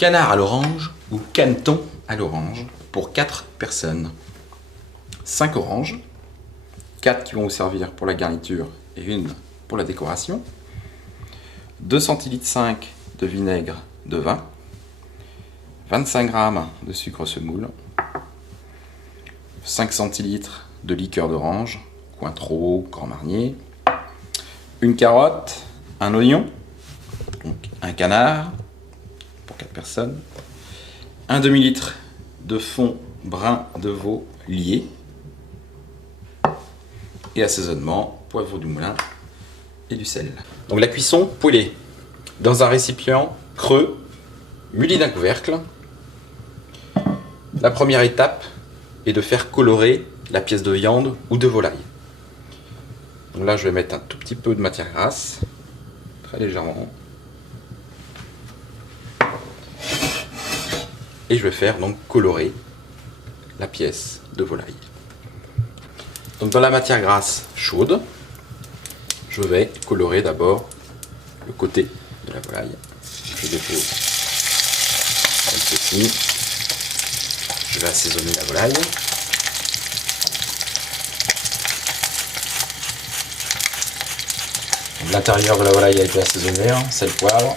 Canard à l'orange ou caneton à l'orange pour 4 personnes. 5 oranges, 4 qui vont vous servir pour la garniture et une pour la décoration. 2 centilitres 5 de vinaigre de vin. 25 g de sucre semoule. 5 centilitres de liqueur d'orange, Cointreau, Grand Marnier. Une carotte, un oignon, donc un canard pour 4 personnes. Un demi-litre de fond brun de veau lié. Et assaisonnement, poivre du moulin et du sel. Donc la cuisson, poêlée dans un récipient creux muni d'un couvercle. La première étape est de faire colorer la pièce de viande ou de volaille. Donc là je vais mettre un tout petit peu de matière grasse, très légèrement. Et je vais faire donc colorer la pièce de volaille. Donc dans la matière grasse chaude, je vais colorer d'abord le côté de la volaille. Je dépose celle-ci. Je vais assaisonner la volaille. L'intérieur de la volaille a été assaisonné, sel, poivre.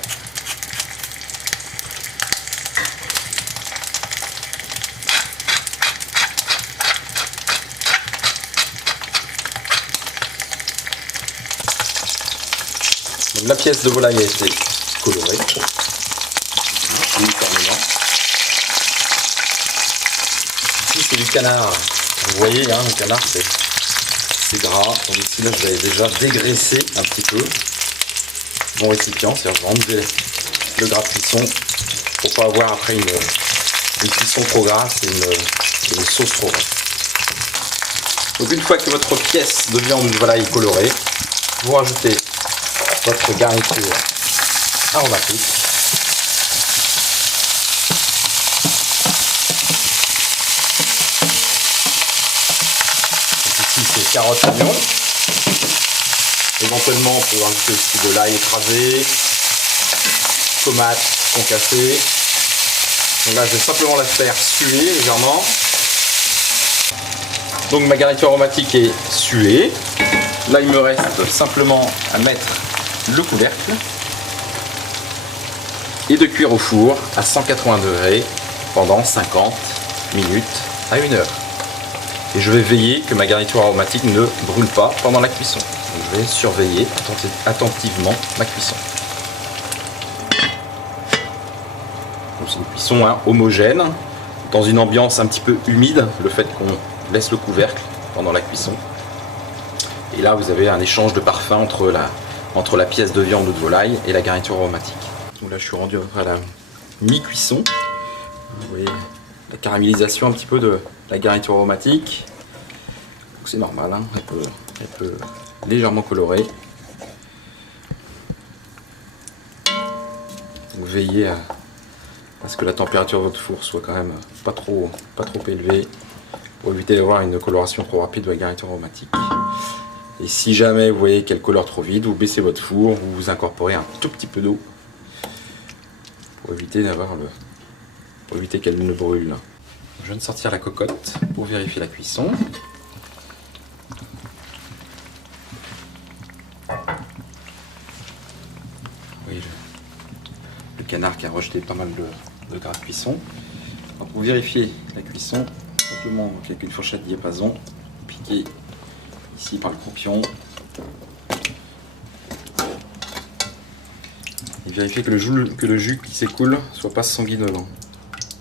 Donc, la pièce de volaille a été colorée. Uniformément. Ici c'est du canard. Vous voyez, le canard c'est gras. Donc ici là je vais déjà dégraisser un petit peu mon récipient, c'est-à-dire je vais enlever le gras de cuisson pour pas avoir après une cuisson trop grasse et une sauce trop grasse. Donc une fois que votre pièce de viande de volaille est colorée, vous rajoutez votre garniture aromatique. Ici c'est carottes, oignons. Éventuellement on peut rajouter aussi de l'ail écrasé, tomates concassées. Donc là je vais simplement la faire suer légèrement. Donc ma garniture aromatique est suée. Là il me reste simplement à mettre le couvercle et de cuire au four à 180 degrés pendant 50 minutes à 1 heure. Et je vais veiller que ma garniture aromatique ne brûle pas pendant la cuisson. Donc je vais surveiller attentivement ma cuisson. C'est une cuisson homogène, dans une ambiance un petit peu humide, le fait qu'on laisse le couvercle pendant la cuisson. Et là vous avez un échange de parfums entre la pièce de viande ou de volaille et la garniture aromatique. Donc là je suis rendu à la mi-cuisson. Vous voyez la caramélisation un petit peu de la garniture aromatique. C'est normal, elle peut légèrement colorer. Donc veillez à ce que la température de votre four soit quand même pas trop élevée pour éviter d'avoir une coloration trop rapide de la garniture aromatique. Et si jamais vous voyez qu'elle colore trop vite, vous baissez votre four, vous incorporez un tout petit peu d'eau pour éviter qu'elle ne brûle. Je viens de sortir la cocotte pour vérifier la cuisson. Oui, le canard qui a rejeté pas mal de gras de cuisson. Donc pour vérifier la cuisson, simplement avec une fourchette diapason, piquer ici par le croupion. Et vérifier que le jus qui s'écoule soit pas sanguinolent.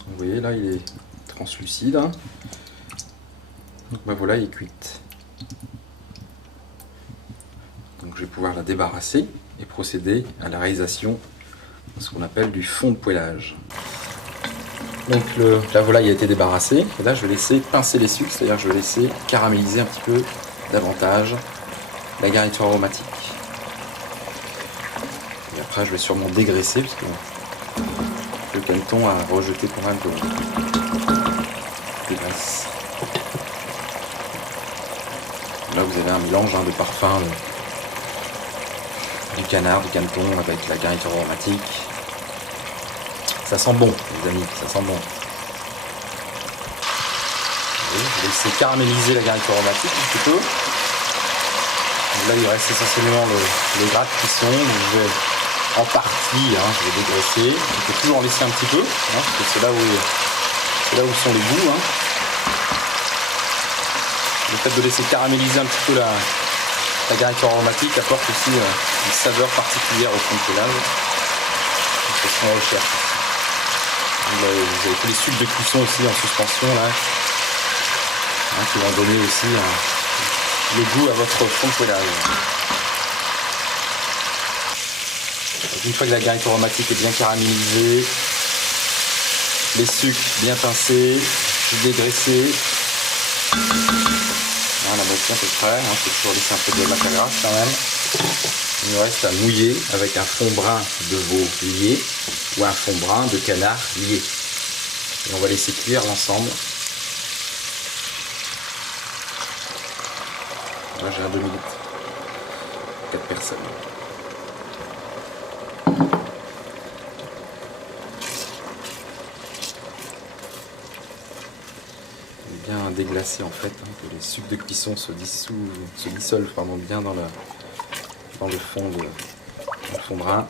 Vous voyez là il est translucide. Donc ma volaille est cuite. Donc je vais pouvoir la débarrasser et procéder à la réalisation de ce qu'on appelle du fond de poêlage. Donc la volaille a été débarrassée et là je vais laisser pincer les sucres, c'est-à-dire que je vais laisser caraméliser un petit peu davantage la garniture aromatique. Et après je vais sûrement dégraisser parce que le caneton a rejeté pas mal de graisse. Là vous avez un mélange de parfums du canard, du caneton avec la garniture aromatique. Ça sent bon, les amis, ça sent bon. Je vais laisser caraméliser la garniture aromatique un petit peu. Donc là, il reste essentiellement le gras de cuisson. Donc je vais en partie, je vais dégraisser. Il faut toujours en laisser un petit peu, parce que c'est là où sont les goûts. Le fait de laisser caraméliser un petit peu la garniture aromatique apporte aussi une saveur particulière au fond de poêlage. C'est ce qu'on recherche. Vous avez tous les sucs de cuisson aussi en suspension là, qui vont donner aussi le goût à votre fond de poêlage. Une fois que la garniture aromatique est bien caramélisée, les sucres bien pincés, dégraissés, la moitié à peu près, il faut toujours laisser un peu de matière grasse quand même. Il nous reste à mouiller avec un fond brun de veau lié ou un fond brun de canard lié. Et on va laisser cuire l'ensemble. Là j'ai un demi-litre, 4 personnes. Bien déglacé en fait, que les sucs de cuisson se dissolvent bien dans le fond brun. Là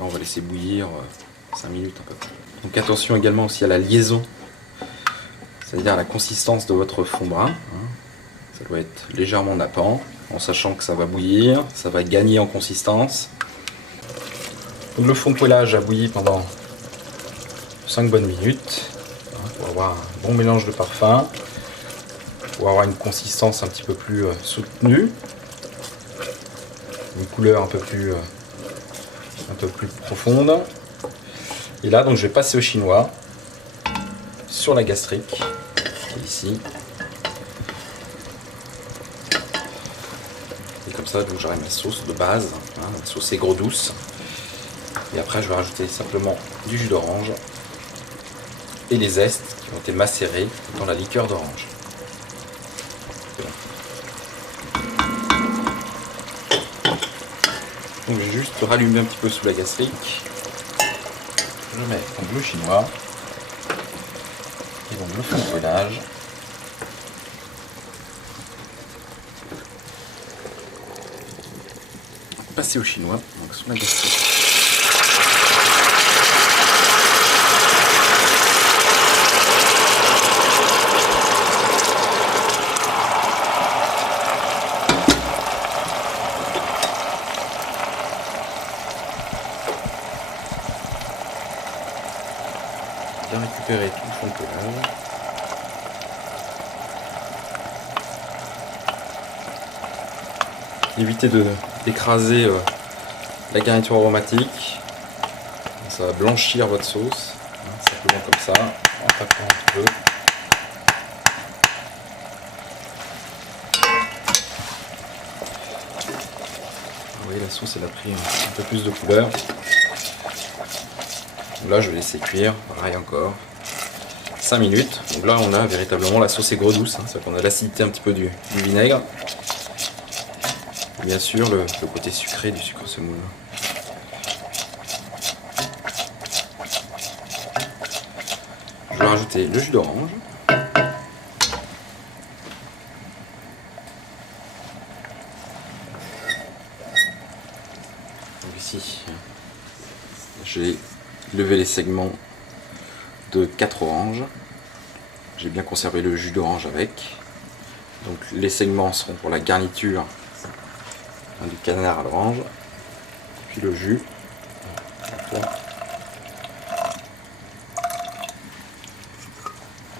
on va laisser bouillir 5 minutes à peu près. Donc attention également aussi à la liaison, c'est-à-dire à la consistance de votre fond brun. Ça doit être légèrement nappant, en sachant que ça va bouillir, ça va gagner en consistance. Donc le fond de poêlage a bouilli pendant 5 bonnes minutes. Pour avoir un bon mélange de parfums, pour avoir une consistance un petit peu plus soutenue, une couleur un peu plus profonde. Et là donc je vais passer au chinois sur la gastrique, qui est ici. Et comme ça donc j'aurai ma sauce de base, ma sauce aigre douce. Et après je vais rajouter simplement du jus d'orange et les zestes qui ont été macérés dans la liqueur d'orange. Donc je vais juste rallumer un petit peu sous la gastrique. Je mets donc le chinois et donc le fond de poêlage. Passer au chinois donc sous la gastrique. Bien récupérer tout le fond de poêlage. Évitez d'écraser la garniture aromatique. Ça va blanchir votre sauce. Simplement comme ça, en tapant un petit peu. Vous voyez, la sauce elle a pris un peu plus de couleur. Là je vais laisser cuire, pareil encore, 5 minutes. Donc là on a véritablement la sauce aigre douce, c'est-à-dire qu'on a l'acidité un petit peu du vinaigre. Et bien sûr le côté sucré du sucre semoule. Je vais rajouter le jus d'orange. Donc ici j'ai levé les segments de 4 oranges. J'ai bien conservé le jus d'orange avec. Donc les segments seront pour la garniture du canard à l'orange. Puis le jus.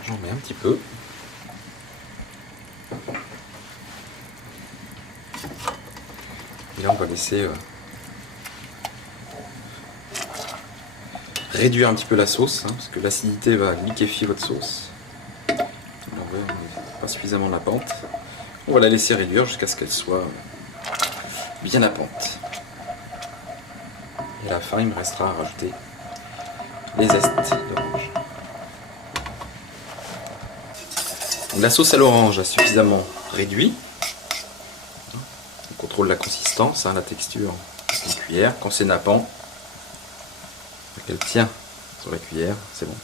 J'en mets un petit peu. Et là on va laisser réduire un petit peu la sauce, parce que l'acidité va liquéfier votre sauce. Alors, pas suffisamment nappante. On va la laisser réduire jusqu'à ce qu'elle soit bien nappante. Et à la fin, il me restera à rajouter les zestes d'orange. La sauce à l'orange a suffisamment réduit. On contrôle la consistance, la texture, une cuillère. Quand c'est nappant, Elle tient sur la cuillère, c'est bon.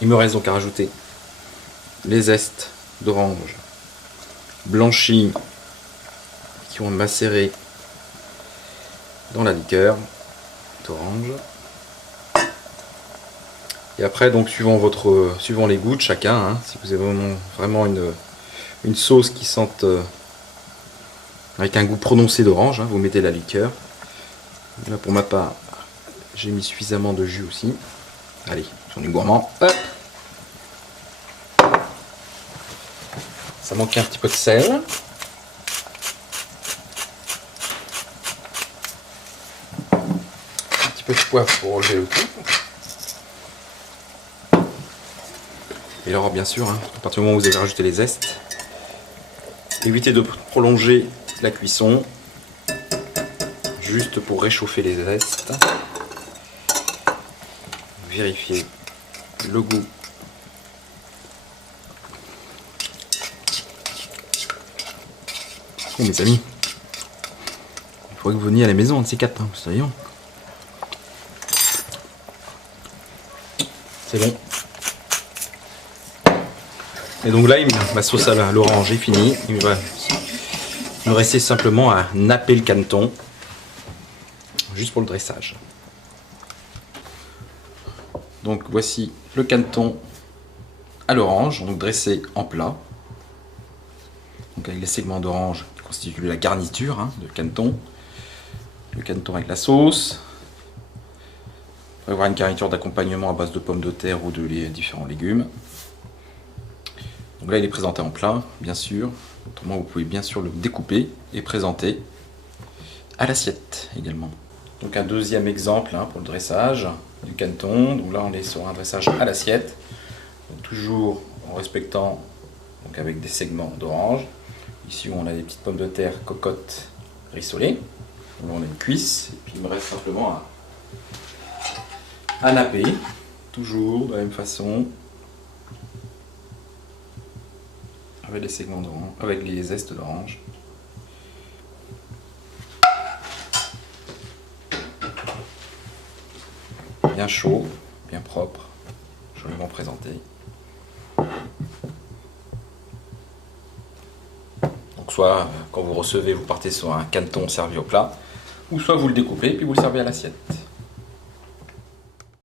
Il me reste donc à rajouter les zestes d'orange blanchis qui ont macéré dans la liqueur d'orange. Et après, donc suivant les goûts de chacun, hein, si vous avez vraiment une sauce qui sente avec un goût prononcé d'orange, hein, vous mettez la liqueur. Là, pour ma part, j'ai mis suffisamment de jus aussi. Allez, on est gourmand. Hop. Ça manquait un petit peu de sel. Un petit peu de poivre pour relever le tout. Et alors, bien sûr, hein, à partir du moment où vous avez rajouté les zestes, évitez de prolonger la cuisson, juste pour réchauffer les zestes. Vérifiez le goût. Oh mes amis, il faudrait que vous veniez à la maison, un de ces quatre, hein, voyons. C'est bon. Et donc là, ma sauce à l'orange est finie. Il me restait simplement à napper le canneton, juste pour le dressage. Donc voici le canneton à l'orange, donc dressé en plat. Donc avec les segments d'orange qui constituent la garniture, hein, de canneton. Le canneton avec la sauce. On va avoir une garniture d'accompagnement à base de pommes de terre ou de différents légumes. Donc là, il est présenté en plat, bien sûr. Autrement, vous pouvez bien sûr le découper et présenter à l'assiette également. Donc un deuxième exemple, hein, pour le dressage du canneton. Donc là, on est sur un dressage à l'assiette. Toujours en respectant, donc avec des segments d'orange. Ici, on a des petites pommes de terre cocottes rissolées. Là, on a une cuisse. Et puis, il me reste simplement à napper. Toujours de la même façon. Avec les segments d'orange, avec les zestes d'orange. Bien chaud, bien propre, joliment présenté. Donc soit quand vous recevez, vous partez sur un canneton servi au plat, ou soit vous le découpez et puis vous le servez à l'assiette.